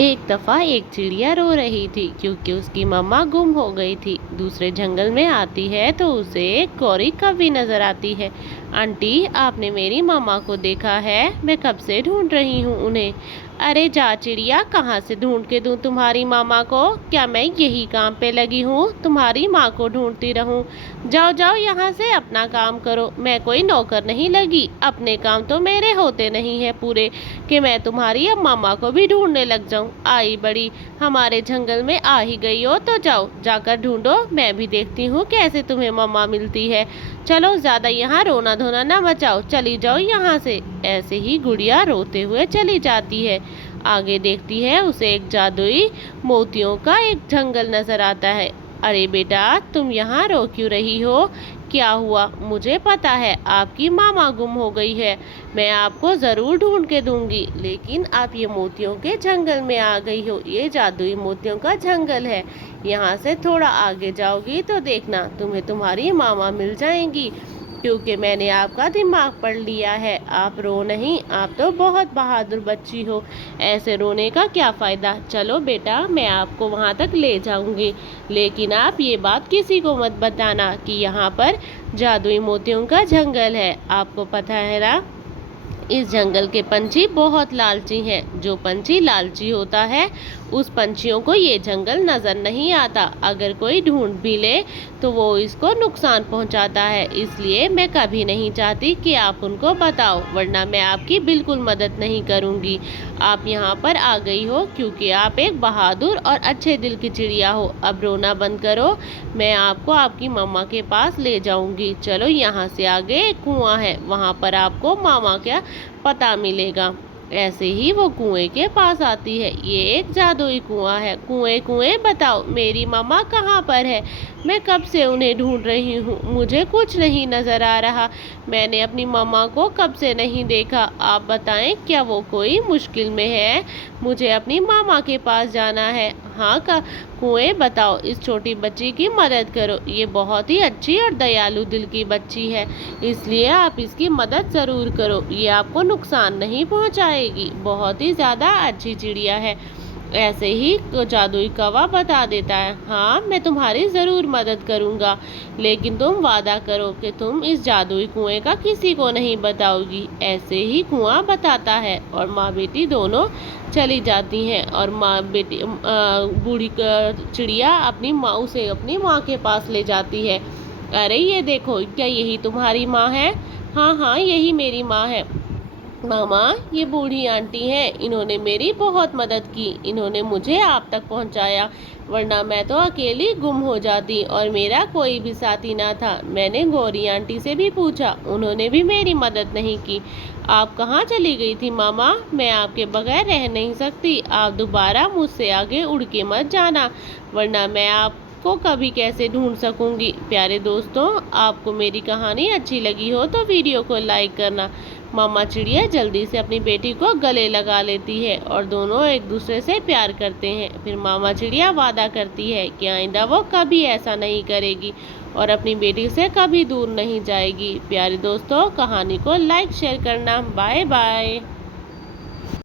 एक दफ़ा एक चिड़िया रो रही थी क्योंकि उसकी मम्मा गुम हो गई थी। दूसरे जंगल में आती है तो उसे एक गौरी कौवी नजर आती है। आंटी, आपने मेरी मम्मा को देखा है? मैं कब से ढूंढ रही हूँ उन्हें। अरे जा चिड़िया, कहाँ से ढूंढ के दूँ तुम्हारी मामा को? क्या मैं यही काम पे लगी हूँ तुम्हारी माँ को ढूंढती रहूँ? जाओ जाओ यहाँ से, अपना काम करो। मैं कोई नौकर नहीं लगी, अपने काम तो मेरे होते नहीं है पूरे कि मैं तुम्हारी अब मामा को भी ढूंढने लग जाऊं। आई बड़ी, हमारे जंगल में आ ही गई हो तो जाओ जाकर ढूंढो, मैं भी देखती हूँ कैसे तुम्हें मम्मा मिलती है। चलो ज्यादा यहाँ रोना धोना ना मचाओ, चली जाओ यहाँ से। ऐसे ही गुड़िया रोते हुए चली जाती है। आगे देखती है उसे एक जादुई मोतियों का एक जंगल नजर आता है। अरे बेटा, तुम यहाँ रो क्यों रही हो? क्या हुआ? मुझे पता है आपकी मामा गुम हो गई है, मैं आपको ज़रूर ढूंढ के दूंगी, लेकिन आप ये मोतियों के जंगल में आ गई हो। ये जादुई मोतियों का जंगल है। यहाँ से थोड़ा आगे जाओगी तो देखना तुम्हें तुम्हारी मामा मिल जाएंगी, क्योंकि मैंने आपका दिमाग पढ़ लिया है। आप रो नहीं, आप तो बहुत बहादुर बच्ची हो। ऐसे रोने का क्या फ़ायदा? चलो बेटा, मैं आपको वहाँ तक ले जाऊंगी, लेकिन आप ये बात किसी को मत बताना कि यहाँ पर जादुई मोतियों का जंगल है। आपको पता है ना, इस जंगल के पंछी बहुत लालची हैं। जो पंछी लालची होता है उस पंछियों को ये जंगल नजर नहीं आता। अगर कोई ढूंढ भी ले तो वो इसको नुकसान पहुंचाता है। इसलिए मैं कभी नहीं चाहती कि आप उनको बताओ, वरना मैं आपकी बिल्कुल मदद नहीं करूंगी। आप यहाँ पर आ गई हो क्योंकि आप एक बहादुर और अच्छे दिल की चिड़िया हो। अब रोना बंद करो, मैं आपको आपकी मम्मा के पास ले जाऊंगी। चलो, यहाँ से आगे एक कुआं है, वहाँ पर आपको मामा का पता मिलेगा। ऐसे ही वो कुएं के पास आती है। ये एक जादुई कुआं है। कुएं कुएं बताओ, मेरी मम्मा कहाँ पर है? मैं कब से उन्हें ढूंढ रही हूँ, मुझे कुछ नहीं नजर आ रहा। मैंने अपनी मम्मा को कब से नहीं देखा। आप बताएं, क्या वो कोई मुश्किल में है? मुझे अपनी मामा के पास जाना है। हाँ का कुएं बताओ, इस छोटी बच्ची की मदद करो। ये बहुत ही अच्छी और दयालु दिल की बच्ची है, इसलिए आप इसकी मदद ज़रूर करो। ये आपको नुकसान नहीं पहुंचाएगी, बहुत ही ज़्यादा अच्छी चिड़िया है। ऐसे ही जादुई कौवा बता देता है, हाँ मैं तुम्हारी ज़रूर मदद करूँगा, लेकिन तुम वादा करो कि तुम इस जादुई कुएं का किसी को नहीं बताओगी। ऐसे ही कुआं बताता है और माँ बेटी दोनों चली जाती हैं। और माँ बेटी बूढ़ी चिड़िया अपनी माँ उसे अपनी माँ के पास ले जाती है। अरे ये देखो, क्या यही तुम्हारी माँ है? हाँ हाँ, यही मेरी माँ है। मामा, ये बूढ़ी आंटी है, इन्होंने मेरी बहुत मदद की, इन्होंने मुझे आप तक पहुंचाया, वरना मैं तो अकेली गुम हो जाती और मेरा कोई भी साथी ना था। मैंने गौरी आंटी से भी पूछा, उन्होंने भी मेरी मदद नहीं की। आप कहाँ चली गई थी मामा? मैं आपके बगैर रह नहीं सकती। आप दोबारा मुझसे आगे उड़ के मत जाना, वरना मैं आपको कभी कैसे ढूंढ सकूंगी। प्यारे दोस्तों, आपको मेरी कहानी अच्छी लगी हो तो वीडियो को लाइक करना। मामा चिड़िया जल्दी से अपनी बेटी को गले लगा लेती है और दोनों एक दूसरे से प्यार करते हैं। फिर मामा चिड़िया वादा करती है कि आइंदा वो कभी ऐसा नहीं करेगी और अपनी बेटी से कभी दूर नहीं जाएगी। प्यारे दोस्तों, कहानी को लाइक शेयर करना। Bye bye.